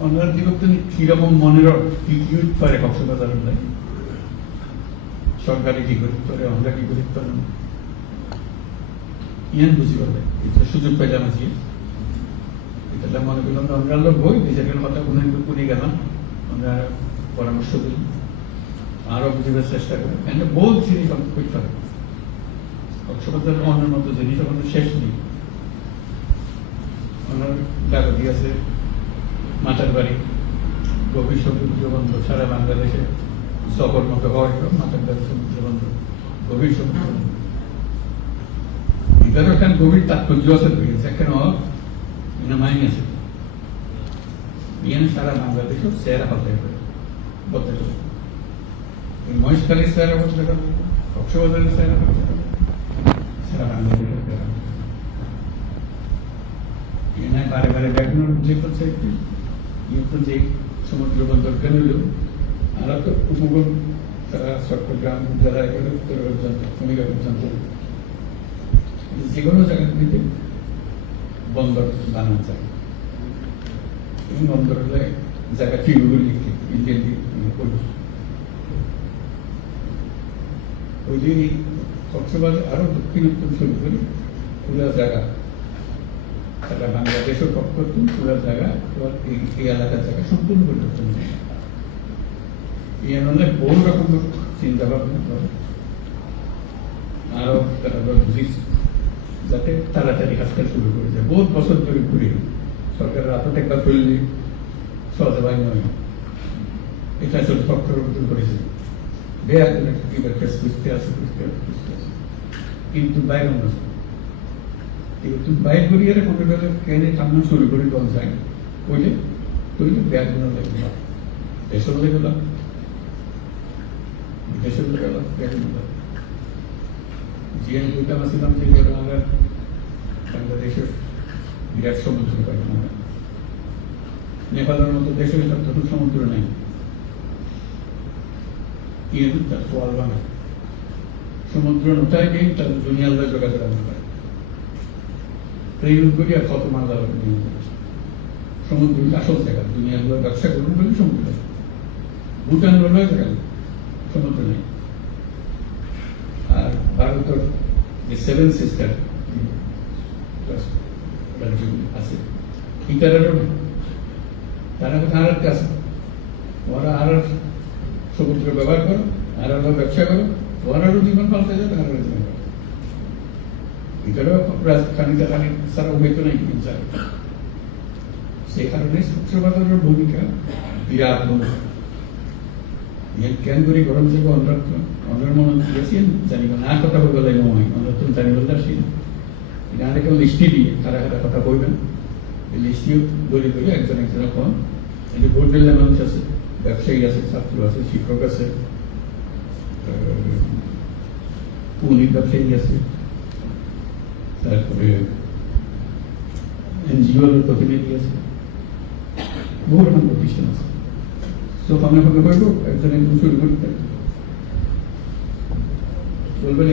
ওনার দিগত্তনি কিরকম মনের কি ইউজ করে কক্সবাজার সরকারি কি করি করে আমরা কি করি ইয়ান বুঝি বলে এটা সুযোগ পাইলাম আজকে এটা মনে করলাম আমরা লোক বই নিজেদের কথা পুনে গেলাম আমরা পরামর্শ দিই আরো বুঝিবার চেষ্টা করি এখানে বহু জিনিস করতে হবে কক্সবাজারের অন্যের মতো জিনিস আমাদের শেষ নেই ওনার ডাকতি আছে মাতার বাড়ি গভীর সমুদ্র বন্ধ সারা বাংলাদেশে সফর মতো হয় মাতার বাড়ি সমুদ্র বন্ধ গভীর সমুদ্র বন্ধ এটারও এখানে গভীর তাৎপর্য আছে এখানে মাইনে আছে সারা বাংলাদেশে সেরা হতে পারে বলতে পারে মহেশখালীর সেরা হতে পারে কক্সবাজারের সেরা হতে পারে সারা বাংলাদেশের সেরা বারে বারে ব্যাকগ্রাউন্ড যে করছে একটি যে সমুদ্র বন্দর কেন আমরা তো উপকূল চট্টগ্রাম জেলা উত্তর পর্যন্ত ভূমিকা পর্যন্ত যে কোনো জায়গাগুলিতে বন্দর বানানো যায় এবং বন্দর হলে জায়গা ফিরগুলি ইন্ডিয়ান ওই যে কক্সবাজার আরো দক্ষিণোত্তর শুরু করি পুরা জায়গা সারা বাংলাদেশের পক্ষ পুরা জায়গা এই এলাকার জায়গা সম্পূর্ণ পরিবর্তন এই হলে বহু রকম চিন্তা ভাবনা করে আরো তারা বুঝিস যাতে তাড়াতাড়ি কাজটা শুরু করে যায় বহুত বছর ধরে ঘুরে সরকারের হাতে একটা ফেললে সহজে বাই নয় এটা আসলে পক্ষের করেছে বুঝতে আছে কিন্তু বাইরে কিন্তু বাইর করিয়ে মনে করে ট্রেনে টান্না শুরু করে দল যায় কইলে কইলে ব্যাগগুলো লাগবে দেশের লেগে গেলাম বিদেশের লেগে গেলাম ব্যাগগুলো জিএন দুইটা আসছিলাম যে আমরা বাংলাদেশের বিরাট সমুদ্র পাই আমরা নেপালের মতো দেশের তখন সমুদ্র নেই তার সোয়াল বানা সমুদ্র নোটায় নেই তার দুনিয়ার যোগাযোগ আমরা পাই ট্রেন করি আর কত মাল সমুদ্র আসল জায়গা দুনিয়ার ব্যবসা করুন বলে সমুদ্র ভুটান হলো জায়গা সমুদ্র নেই আর ভারতের যে সেভেন সিস্টার আছে ইটারেরও নেই তারা আর কাছে ওরা আর সমুদ্র ব্যবহার করো আর আরো ব্যবসা করো ওরারও জীবন পাল্টে যাবে আর জীবন এটারও রাজধানীতে সারা হইতো না কিন্তু সেই কারণে কক্সবাজারের ভূমিকা বিরাট ভূমিকা কেন করি গরম থেকে অন্যের মনে দিয়েছেন জানি না কথা বলবে নয় আমরা তো জানি বলতে আসি এটা কেউ লিস্টি দিয়ে কারা কারা কথা বলবেন লিস্টিও বলি বলি একজন একজন কম এই যে ভোট দিলে মানুষ আছে ব্যবসায়ী আছে ছাত্র আছে শিক্ষক আছে পুলিশ ব্যবসায়ী আছে তারপরে এনজিওর প্রতিনিধি আছে বহু রকম প্রতিষ্ঠান আছে তো আমরা ভাবে করবো একজন একজন শুরু করতে বলবেন